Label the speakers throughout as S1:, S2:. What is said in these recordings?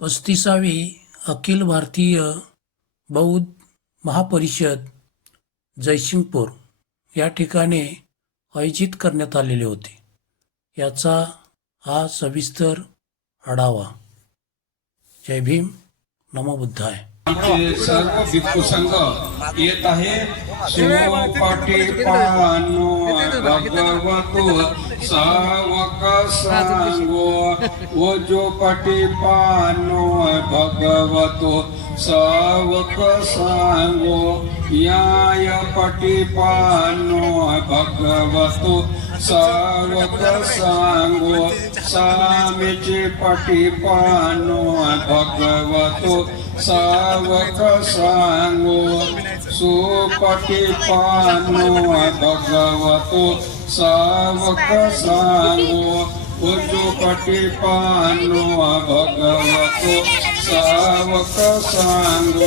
S1: पस्तीसावी अखिल भारतीय बौद्ध महापरिषद जयसिंगपूर या ठिकाणी आयोजित करण्यात आलेले होते. याचा हा सविस्तर आढावा. जय भीम. नमो बुद्धाय.
S2: संघ येत आहे. सोपाटी भगवतो सावक सांगो ओजो पटी पानो भगवतो सावक सांगो याय पटी पानो भगवतो सावक सांगो सामीचे पटी पानो भगवतो सावक सांगो सुपटी पानो भगवतो सावक सांगो उजुपटी पानो भगवतो सावक सांगो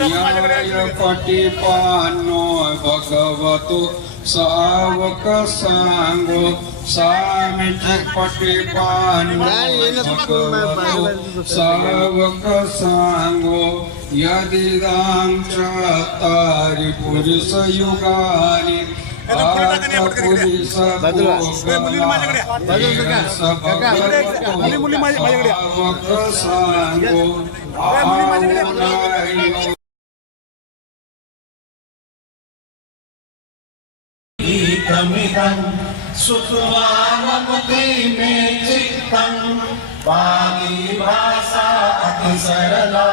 S2: न्याय पटिपानो भगवतो सावक सांगो सामिच पटिपानो भगवतो सावक सांगो यदि राम चारि पुरुष युगानि
S3: मुली- मुली माझ्या- माझ्याकडे
S2: सांगो
S3: मुली माझ्याकडे
S4: सुखवाममुखी मे चित्तं भाषा अति सरला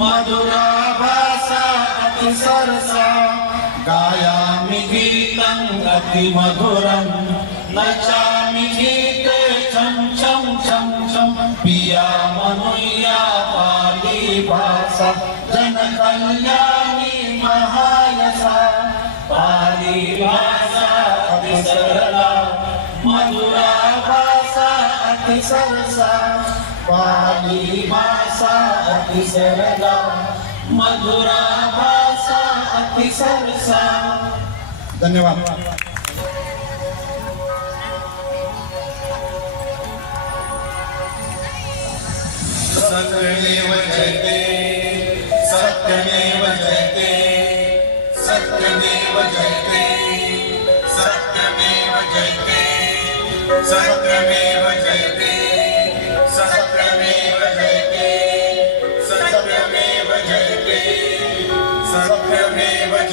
S4: मधुरा भाषा अति सरसा गायामि गीतं अतिमधुरं नचामि गीते छं छं छं छं। पिया मनुया पाली भाषा जनकल्याणी महायसा। पाली भाषा अति सरला मधुरा भाषा अति सरसा पाली भाषा अति सरला मधुरा भाषा धन्यवाद. सत्यमेव जयते सत्यमेव जयते सत्यमेव जयते सत्यमेव जयते सत्यमेव जयते.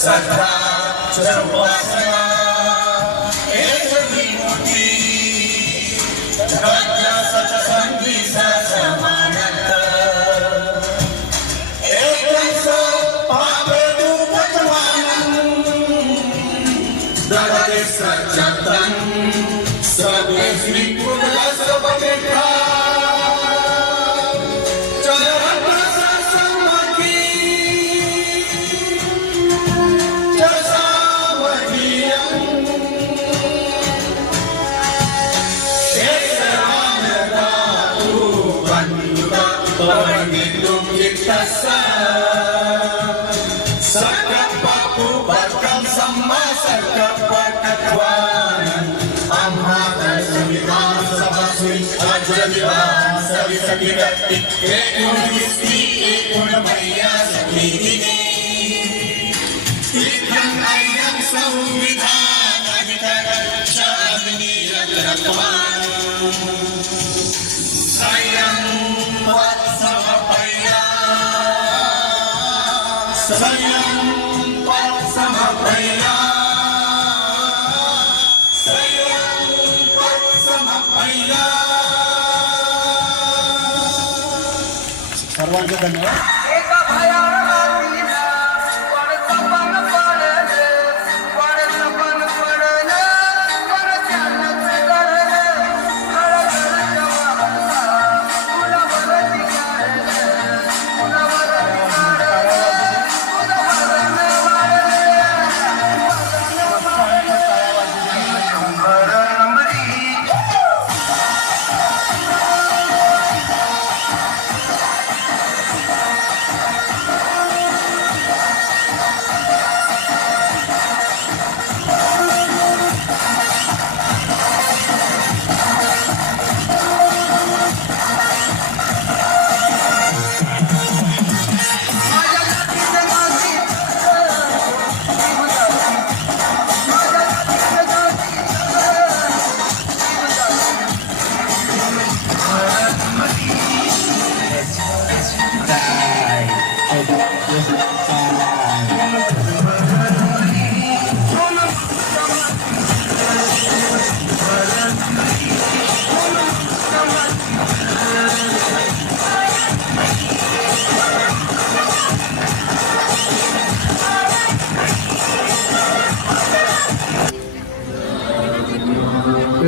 S4: सदा Sayang, what's up, Sayang.
S5: Jonathan, ¿verdad?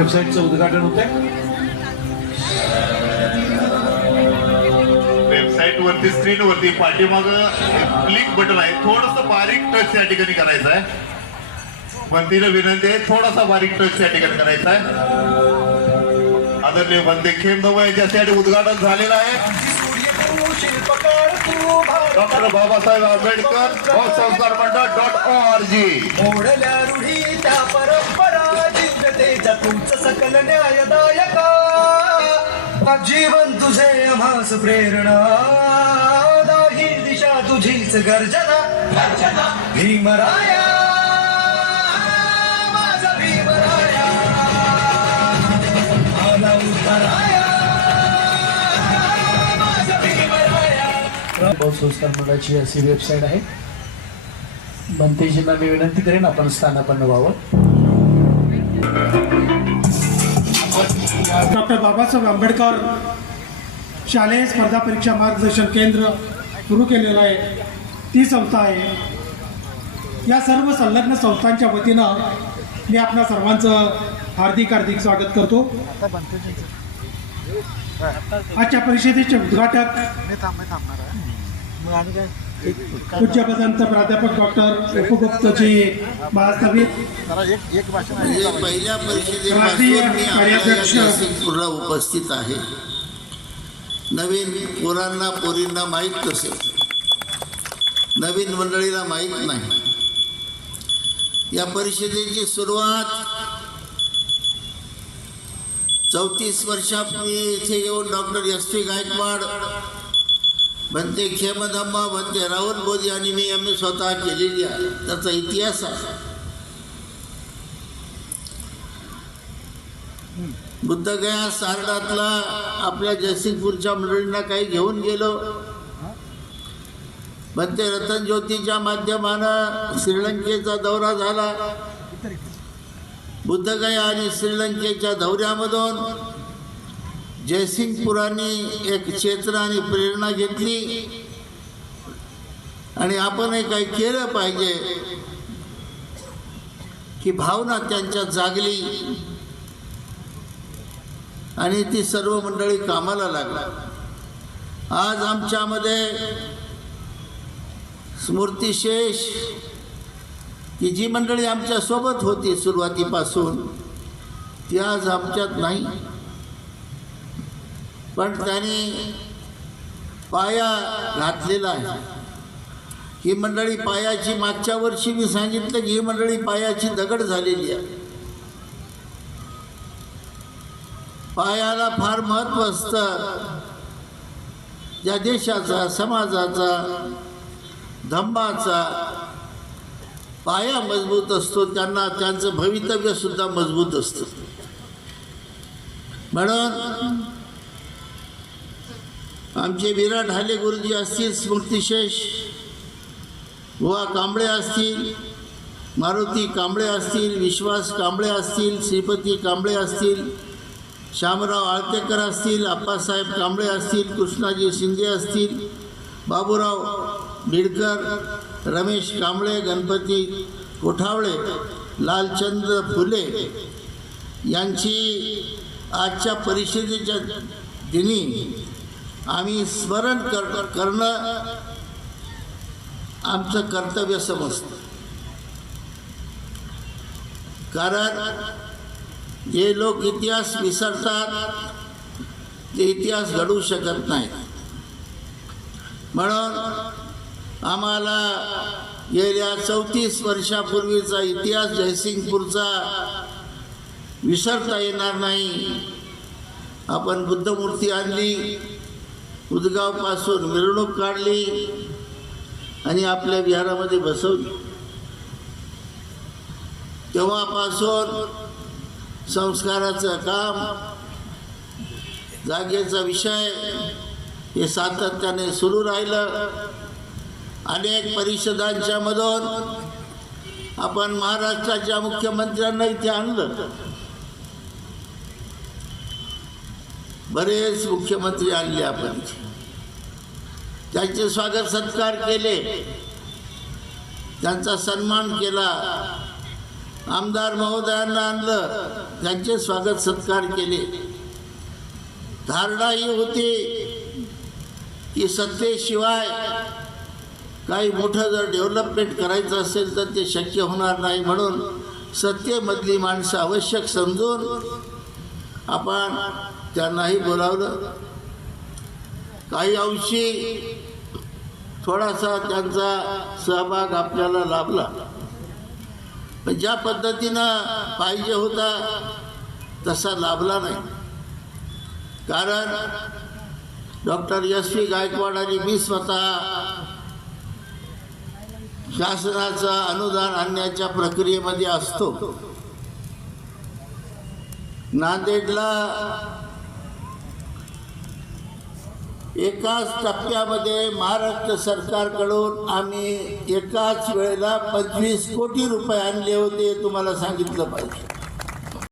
S6: वेबसाईटचं उद्घाटन होत आहे
S7: वेबसाईट वरती स्क्रीन वरती पाठीमाग क्लिक बटन आहे थोडस बारीक टच या ठिकाणी करायचं आहे बंदीला विनंती आहे थोडासा बारीक टच या ठिकाणी करायचा आहे आदरणीय बंदे खेमधव याच्यासाठी उद्घाटन झालेलं आहे. डॉक्टर बाबासाहेब आंबेडकर संस्कार मंडळ डॉट ओ आर जी
S5: तेजा तुमचं सकल न्यायदायका. जीवन तुझे आम्हास प्रेरणा. दाही दिशा तुझीच गर्जना. गर्जना. भीमराया. माझा भीमराया. मला
S6: संस्कार मंडळाची अशी वेबसाईट आहे. बनतेजींना मी विनंती करेन आपण स्थानापन्न व्हावं.
S3: डॉक्टर बाबासाहेब आंबेडकर शालेय स्पर्धा परीक्षा मार्गदर्शन केंद्र सुरू केलेलं आहे. ती संस्था आहे. या सर्व संलग्न संस्थांच्या वतीनं मी आपणा सर्वांचं हार्दिक हार्दिक स्वागत करतो. आजच्या परिषदेचे उद्घाटक पूज्यपदंत प्राध्यापक डॉक्टर उपगुप्तजी महास्थापित
S8: पहिल्या उपस्थित आहे. नवीन पोरांना पोरींना माहीत कसं? नवीन मंडळीला माहीत नाही. या परिषदेची सुरुवात चौतीस वर्षापूर्वी इथे येऊन डॉक्टर एस पी गायकवाड बनते खेमधम्मा बनते राहुल मोदी आणि मी आम्ही स्वतः केलेली आहे. त्याचा इतिहास आहे. बुद्धगया सारडातला आपल्या जयसिंगपूरच्या मंडळींना काही घेऊन गेलो. पण ते ज्योतीच्या माध्यमानं श्रीलंकेचा दौरा झाला. बुद्धगया आणि श्रीलंकेच्या दौऱ्यामधून जयसिंगपुरांनी एक चेतना आणि प्रेरणा घेतली. आणि आपणही काही केलं पाहिजे की भावना त्यांच्यात जागली. आणि ती सर्व मंडळी कामाला लागला आज आमच्यामध्ये स्मृतिशेष की जी मंडळी आमच्यासोबत होती सुरुवातीपासून ती आज आमच्यात नाही. पण त्यांनी पाया घातलेला आहे. ही मंडळी पायाची मागच्या वर्षी मी सांगितलं की ही मंडळी पायाची दगड झालेली आहे. पायाला फार महत्त्व असतं. ज्या देशाचा समाजाचा धम्माचा पाया मजबूत असतो त्यांना त्यांचं भवितव्य सुद्धा मजबूत असतं. म्हणून आमचे विराट हाले गुरुजी असतील स्मृतिशेष बुवा कांबळे असतील मारुती कांबळे असतील विश्वास कांबळे असतील श्रीपती कांबळे असतील श्यामराव आळतेकर असतील आप्पासाहेब कांबळे असतील कृष्णाजी शिंदे असतील बाबूराव बिडकर रमेश कांबळे गणपती कोठावळे लालचंद्र फुले यांची आजच्या परिषदेच्या दिनी आम्ही स्मरण कर करणं आमचं कर्तव्य समजतं. कारण जे लोक इतिहास विसरतात ते इतिहास घडू शकत नाहीत. म्हणून आम्हाला गेल्या चौतीस वर्षापूर्वीचा इतिहास जयसिंगपूरचा विसरता येणार नाही. आपण बुद्धमूर्ती आणली उदगावपासून मिरवणूक काढली आणि आपल्या विहारामध्ये बसवली. तेव्हापासून संस्काराचं काम जागेचा विषय हे सातत्याने सुरू राहिलं. अनेक परिषदांच्या मधून आपण महाराष्ट्राच्या मुख्यमंत्र्यांना इथे आणलं. बरेच मुख्यमंत्री आणले आपण. त्यांचे स्वागत सत्कार केले. त्यांचा सन्मान केला. आमदार महोदयांना आणलं. त्यांचे स्वागत सत्कार केले. धारणा ही होती की सत्तेशिवाय काही मोठं जर डेव्हलपमेंट करायचं असेल तर ते शक्य होणार नाही म्हणून सत्तेमधली माणसं आवश्यक समजून आपण त्यांनाही बोलावलं. काही अंशी थोडासा त्यांचा सहभाग आपल्याला लाभला. पण ज्या पद्धतीनं पाहिजे होता तसा लाभला नाही. कारण डॉक्टर एस पी गायकवाड आणि मी स्वतः शासनाचं अनुदान आणण्याच्या प्रक्रियेमध्ये असतो. नांदेडला एकाच टप्प्यामध्ये महाराष्ट्र सरकारकडून आम्ही एकाच वेळेला पंचवीस कोटी रुपये आणले होते तुम्हाला सांगितलं पाहिजे.